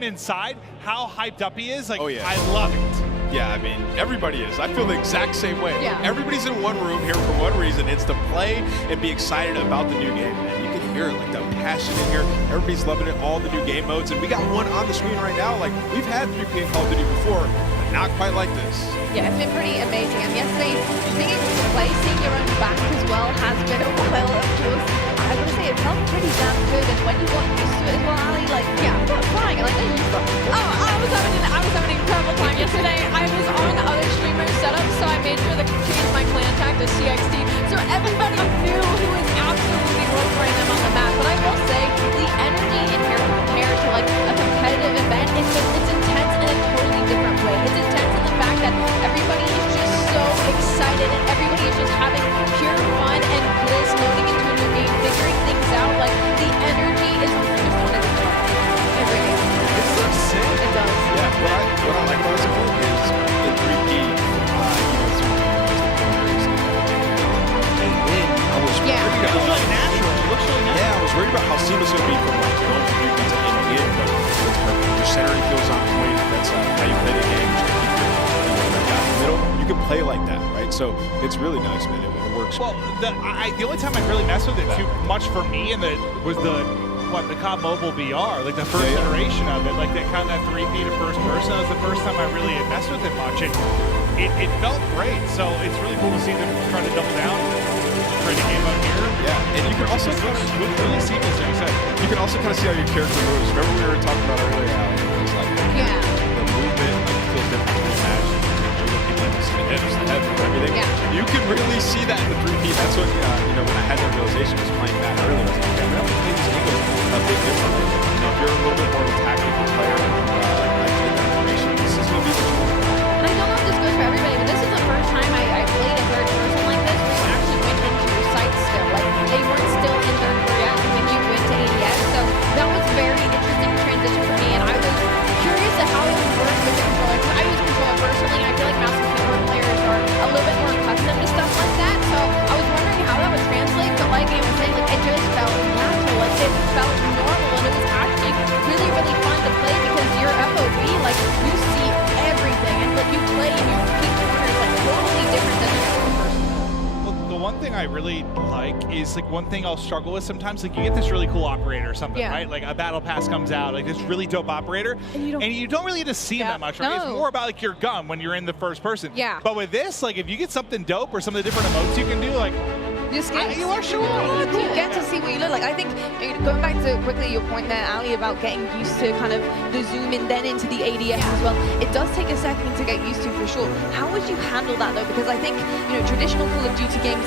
sitting inside, how hyped up he is, like, Oh, yeah. I love it. Yeah, I mean, everybody is. I feel the exact same way. Yeah. Everybody's in one room here for one reason. It's to play and be excited about the new game. And you can hear it, like the passion in here. Everybody's loving it, all the new game modes. And we got one on the screen right now. Like, we've had 3P in Call of Duty before, but not quite like this. Yeah, it's been pretty amazing. And yesterday, being able to play, seeing your own back as well has been a while, of course. I would say it felt pretty damn good. And when you got used to it as well, Ali, like, yeah, I'm not flying. Like, there you go. Oh, I was having an incredible time yesterday. I was on other streamers' setups, so I made sure to change my clan tag to CXT. So everybody knew who was absolutely rotating them on the map. But I will say, the energy in here compared to like a competitive event, it's intense in a totally different way. It's intense in the fact that everybody is just so excited and everybody is just having pure fun and bliss loading into a new game, figuring things out. Like, the energy is just on its own. It really is. It looks sick. It does. Yeah, what I like about this event is in 3P, and then I was worried It looks about really natural. It looks really natural. Yeah, I was worried about how seamless it would be from like going from 3P to NBA, but it's perfect. Your centering feels on point. That's how you play the game. Just keep your guy in the middle. You can play like that, right? So it's really nice, man. It works. Well, the only time I really messed with it too much for me was the COD Mobile VR, like the first iteration of it, like that kind of that 3P to first person. That was the first time I really had messed with it much. It felt great, so it's really cool to see them try to double down, create a game out here. Yeah, and you can also kind of really seamless, like you said. You can also kind of see how your character moves. Remember we were talking about earlier how it was like the movement like, feels different from the match. You're looking like the hips, the head, and everything. Yeah. You can really see that in the 3P. That's what when I had that realization was playing that earlier. I was like, okay, I'm gonna play these angles a bit differently. If you're a little bit more of a tactical player, I get that information. This is gonna be the tool. And I don't know if this goes for everybody, but this is the first time I played a third person like this where you actually went into your sights still. Like, they weren't still in third react when you went to ADS. So that was very interesting transition for me, and I was curious at how it would work with the controller. Because I use controller personally, and I feel like mouse and keyboard players are a little bit more accustomed to stuff like that. So I was wondering how that would translate, but like I was saying, like, it just felt natural. Like, it felt normal, and it was actually really, really fun to play because your FOV, like, you see everything, and like you play and you keep corners like totally different than a third person. Well, the one thing I really like is like one thing I'll struggle with sometimes. Like you get this really cool operator or something, right? Like a battle pass comes out, like this really dope operator, and you don't really get to see him that much. Right? It's more about like your gun when you're in the first person. Yeah. But with this, like if you get something dope or some of the different emotes you can do, like you are sure You get to see what you look like. I think going back to quickly your point there, Ali, about getting used to kind of the zoom in then into the ADS as well. It does take a second to get used to for sure. How would you handle that though? Because I think traditional Call of Duty games,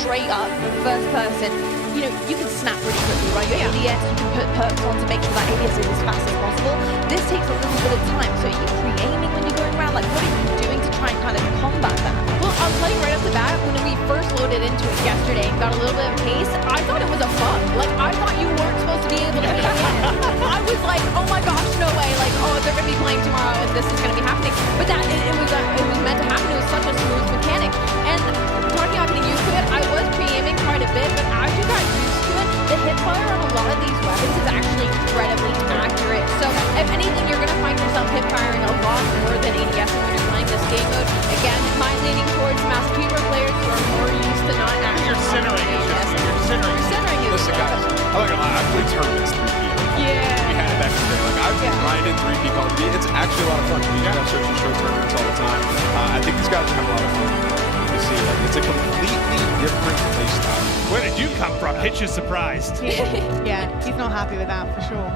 straight up first person, you can snap pretty quickly, right? Your ADS, you can put perks on to make sure that ADS is as fast as possible. This takes a little bit of time. So are you pre-aiming when you're going around? Like, what are you doing to try and kind of combat that? Well, I'll tell you right off the bat, when we first loaded into it yesterday and got a little bit of pace, I thought it was a bug. Like, I thought you weren't supposed to be able to be in. I was like, oh my gosh, no way. Like, oh, they're going to be playing tomorrow and this is going to be happening. But that, it was meant to happen. It was such a smooth mechanic. And talking about getting used to it, I was pre-aiming quite a bit, but as you got used to it, the hip fire on a lot of these weapons is actually incredibly accurate. So, if anything, you're going to find yourself hip firing a lot more than ADS when you're playing this game mode. Again, my leaning towards mouse and keyboard players who are more used to not actually. you're centering. You're centering. Listen, guys, I'm not gonna lie, I played tournaments 3P. We had it back in the day. Like, I've grinded 3P Call of Duty. It's actually a lot of fun. We got search and show tournaments all the time. I think these guys have a lot of fun. You see, like, it's a completely different play style. Where did you come from? Hitch is surprised. Yeah, he's not happy with that for sure.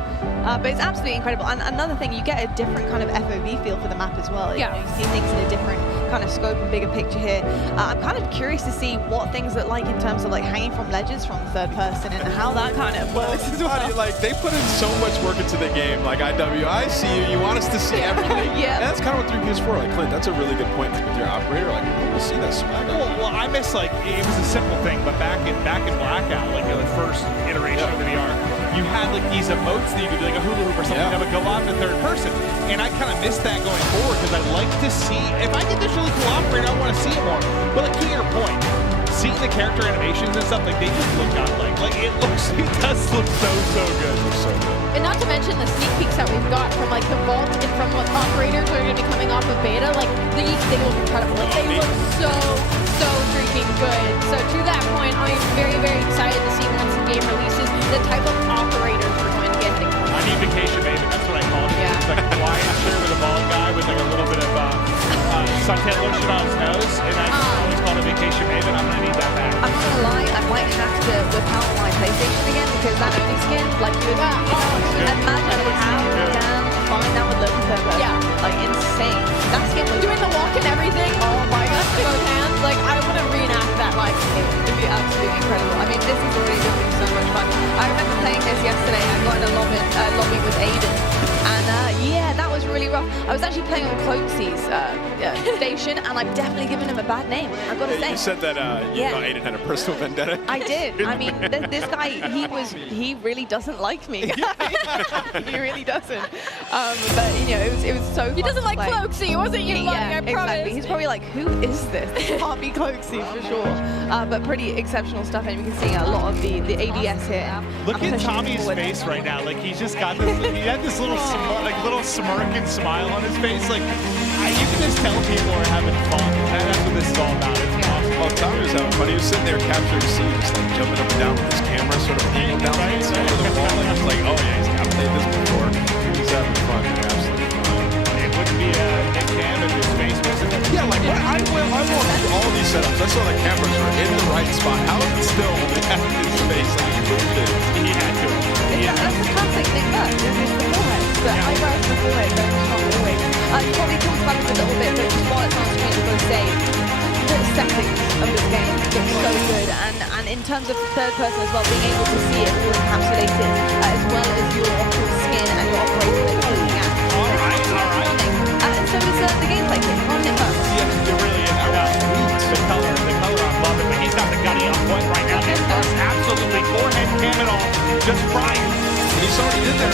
But it's absolutely incredible. And another thing, you get a different kind of FOV feel for the map as well. You see things in a different kind of scope and bigger picture here. I'm kind of curious to see what things look like in terms of like hanging from ledges from third person and how that kind of works as well. Like, they put in so much work into the game. Like, IW, I see you. You want us to see everything. And that's kind of what 3P is for. Like, Clint, that's a really good point with your operator. Like, we'll see that swag. Well, I miss, like, it was a simple thing, but back in Blackout, like the first iteration of the VR, you had like these emotes that you could do, like a hula hoop or something that would go on in third person. And I kind of miss that going forward because I like to see, if I get this really cool operator, I want to see it more. But like to your point, seeing the character animations and stuff, like they just look godlike. Like it does look so good. They're so good. And not to mention the sneak peeks that we've got from like the vault and from what operators are going to be coming off of beta. Like they look incredible. Like, they look so freaking good. So to that point, I am very excited to see once the game releases the type of operators we're going to get. I need Vacation Maven, that's what I called it. Yeah. It's like a Hawaiian shirt with a bald guy with like a little bit of suntan lotion on his nose, and I always called it Vacation Maven. I'm gonna need that back. I'm not gonna lie, I might have to whip out my PlayStation again because that only skin, like you imagine how damn fine that would look in third person. Yeah. Like insane. That skin was Doing the walk and everything. Oh my gosh, both hands. Like I want to reenact that live. It'd be absolutely incredible. I mean, this is already looking so much fun. I remember playing this yesterday. I got in a lobby with Aiden, and yeah, that was really rough. I was actually playing on Cloaksy's station, and I've definitely given him a bad name. I've got to say. You said that you thought Aiden had a personal vendetta. I did. I mean, this guy, he really doesn't like me. He really doesn't. But you know, it was so. He doesn't like Cloaksy. It wasn't you, buddy. I promise. Exactly. He's probably like, who is this? This can't be Cloaksy for sure. But pretty exceptional stuff, and you can see a lot of the ADS here. Look at Tommy's face right now. Like he's just got this. He had this little little smirking smile on his face. Like you can just tell people are having fun. That's what this is all about. It's awesome. Well, Tommy was having fun. He was sitting there capturing scenes, just like jumping up and down with his camera, sort of angled down over the wall. And he's like, oh yeah, he's played this before. He's having fun. Absolutely fun. It wouldn't be a Nick Cam if his face wasn't there. Yeah, like I walked through all these setups. I saw the cameras were in the right spot. How is it still at his face? Like he moved it. He had to. That's the classic Nick Burke. This is the forehead. The eyebrows, the forehead, very strong always. You probably talked about it a little bit, but just while it's on screen, I'm going to say the settings of this game look so good, and in terms of third person as well, being able to see it all encapsulated, as well as your actual skin and your operator that you're looking at. All right. And so is the gameplay thing on Nick Burke. Yeah, it really is. The color, I'm loving. But he's got the gunny on point right now. Nick Burke, absolutely forehead cam it all, just frying. And he's already in there.